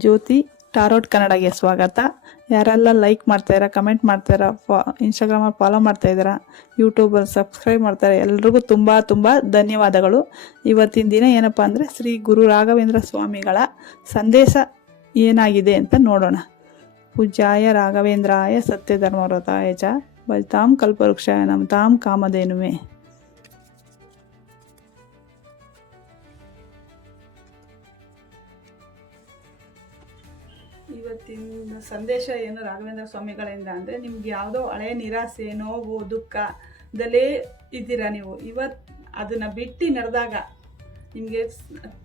ಜ್ಯೋತಿ ಟಾರೋಟ್ ಕನ್ನಡಗೆ ಸ್ವಾಗತ. ಯಾರೆಲ್ಲ like ಮಾಡ್ತಾಯಿರ, comment ಮಾಡ್ತಾಯಿರ, ಇನ್ಸ್ಟಾಗ್ರಾಮಲ್ಲಿ ಫಾಲೋ ಮಾಡ್ತಾಯಿದ್ದೀರಾ, ಯೂಟ್ಯೂಬಲ್ಲಿ ಸಬ್ಸ್ಕ್ರೈಬ್ ಮಾಡ್ತಾರೆ, ಎಲ್ರಿಗೂ ತುಂಬ ತುಂಬ ಧನ್ಯವಾದಗಳು. ಇವತ್ತಿನ ದಿನ ಏನಪ್ಪ ಅಂದರೆ ಶ್ರೀ ಗುರು ರಾಘವೇಂದ್ರ ಸ್ವಾಮಿಗಳ ಸಂದೇಶ ಏನಾಗಿದೆ ಅಂತ ನೋಡೋಣ. ಪೂಜ್ಯಾಯ ರಾಘವೇಂದ್ರಾಯ ಸತ್ಯಧರ್ಮವ್ರತಾಯ ಚ ಭಜತಾಂ ಕಲ್ಪವೃಕ್ಷಾಯ ನಮತಾಂ ಕಾಮಧೇನುವೆ. ಇವತ್ತಿನ ಸಂದೇಶ ಏನು ರಾಘವೇಂದ್ರ ಸ್ವಾಮಿಗಳಿಂದ ಅಂದರೆ, ನಿಮ್ಗೆ ಯಾವುದೋ ಹಳೆ ನಿರಾಸೆ, ನೋವು, ದುಃಖದಲ್ಲೇ ಇದ್ದೀರಾ ನೀವು. ಅದನ್ನು ಬಿಟ್ಟು ನಡೆದಾಗ ನಿಮಗೆ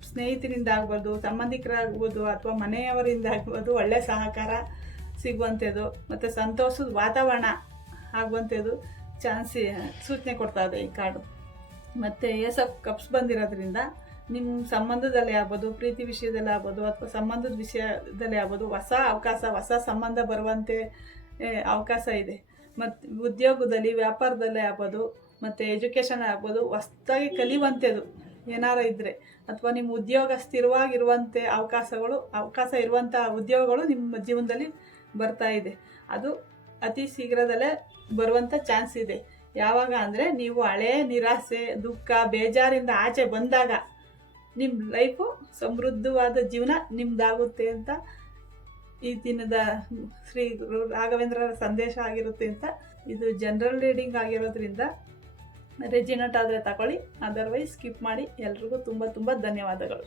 ಸ್ನೇಹಿತರಿಂದ ಆಗ್ಬೋದು, ಸಂಬಂಧಿಕರಾಗ್ಬೋದು, ಅಥವಾ ಮನೆಯವರಿಂದ ಆಗ್ಬೋದು ಒಳ್ಳೆಯ ಸಹಕಾರ ಸಿಗುವಂಥದ್ದು ಮತ್ತು ಸಂತೋಷದ ವಾತಾವರಣ ಆಗುವಂಥದ್ದು ಸೂಚನೆ ಕೊಡ್ತಾ ಇದೆ ಈ ಕಾರ್ಡು. ಮತ್ತು ಏಸ್ ಆಫ್ ಕಪ್ಸ್ ಬಂದಿರೋದ್ರಿಂದ ನಿಮ್ಮ ಸಂಬಂಧದಲ್ಲಿ ಆಗ್ಬೋದು, ಪ್ರೀತಿ ವಿಷಯದಲ್ಲಿ ಆಗ್ಬೋದು, ಅಥವಾ ಸಂಬಂಧದ ವಿಷಯದಲ್ಲಿ ಆಗ್ಬೋದು ಹೊಸ ಅವಕಾಶ, ಹೊಸ ಸಂಬಂಧ ಬರುವಂತೆ ಅವಕಾಶ ಇದೆ. ಮತ್ತು ಉದ್ಯೋಗದಲ್ಲಿ, ವ್ಯಾಪಾರದಲ್ಲೇ ಆಗ್ಬೋದು, ಮತ್ತು ಎಜುಕೇಷನ್ ಆಗ್ಬೋದು, ಹೊಸದಾಗಿ ಕಲಿಯುವಂಥದ್ದು ಏನಾರು ಇದ್ದರೆ, ಅಥವಾ ನಿಮ್ಮ ಉದ್ಯೋಗ ಸ್ಥಿರವಾಗಿರುವಂತೆ ಅವಕಾಶ ಇರುವಂಥ ಉದ್ಯೋಗಗಳು ನಿಮ್ಮ ಜೀವನದಲ್ಲಿ ಬರ್ತಾ ಇದೆ. ಅದು ಅತಿ ಶೀಘ್ರದಲ್ಲೇ ಬರುವಂಥ ಚಾನ್ಸ್ ಇದೆ. ಯಾವಾಗ ಅಂದರೆ ನೀವು ಹಳೆಯ ನಿರಾಸೆ, ದುಃಖ, ಬೇಜಾರಿಂದ ಆಚೆ ಬಂದಾಗ ನಿಮ್ಮ ಲೈಫು ಸಮೃದ್ಧವಾದ ಜೀವನ ನಿಮ್ಮದಾಗುತ್ತೆ ಅಂತ ಈ ದಿನದ ಶ್ರೀ ರಾಘವೇಂದ್ರರ ಸಂದೇಶ ಆಗಿರುತ್ತೆ ಅಂತ. ಇದು ಜನರಲ್ ರೀಡಿಂಗ್ ಆಗಿರೋದ್ರಿಂದ ರೆಜಿನಟ್ ಆದರೆ ತಗೊಳ್ಳಿ, ಅದರ್ವೈಸ್ ಸ್ಕಿಪ್ ಮಾಡಿ. ಎಲ್ರಿಗೂ ತುಂಬ ತುಂಬ ಧನ್ಯವಾದಗಳು.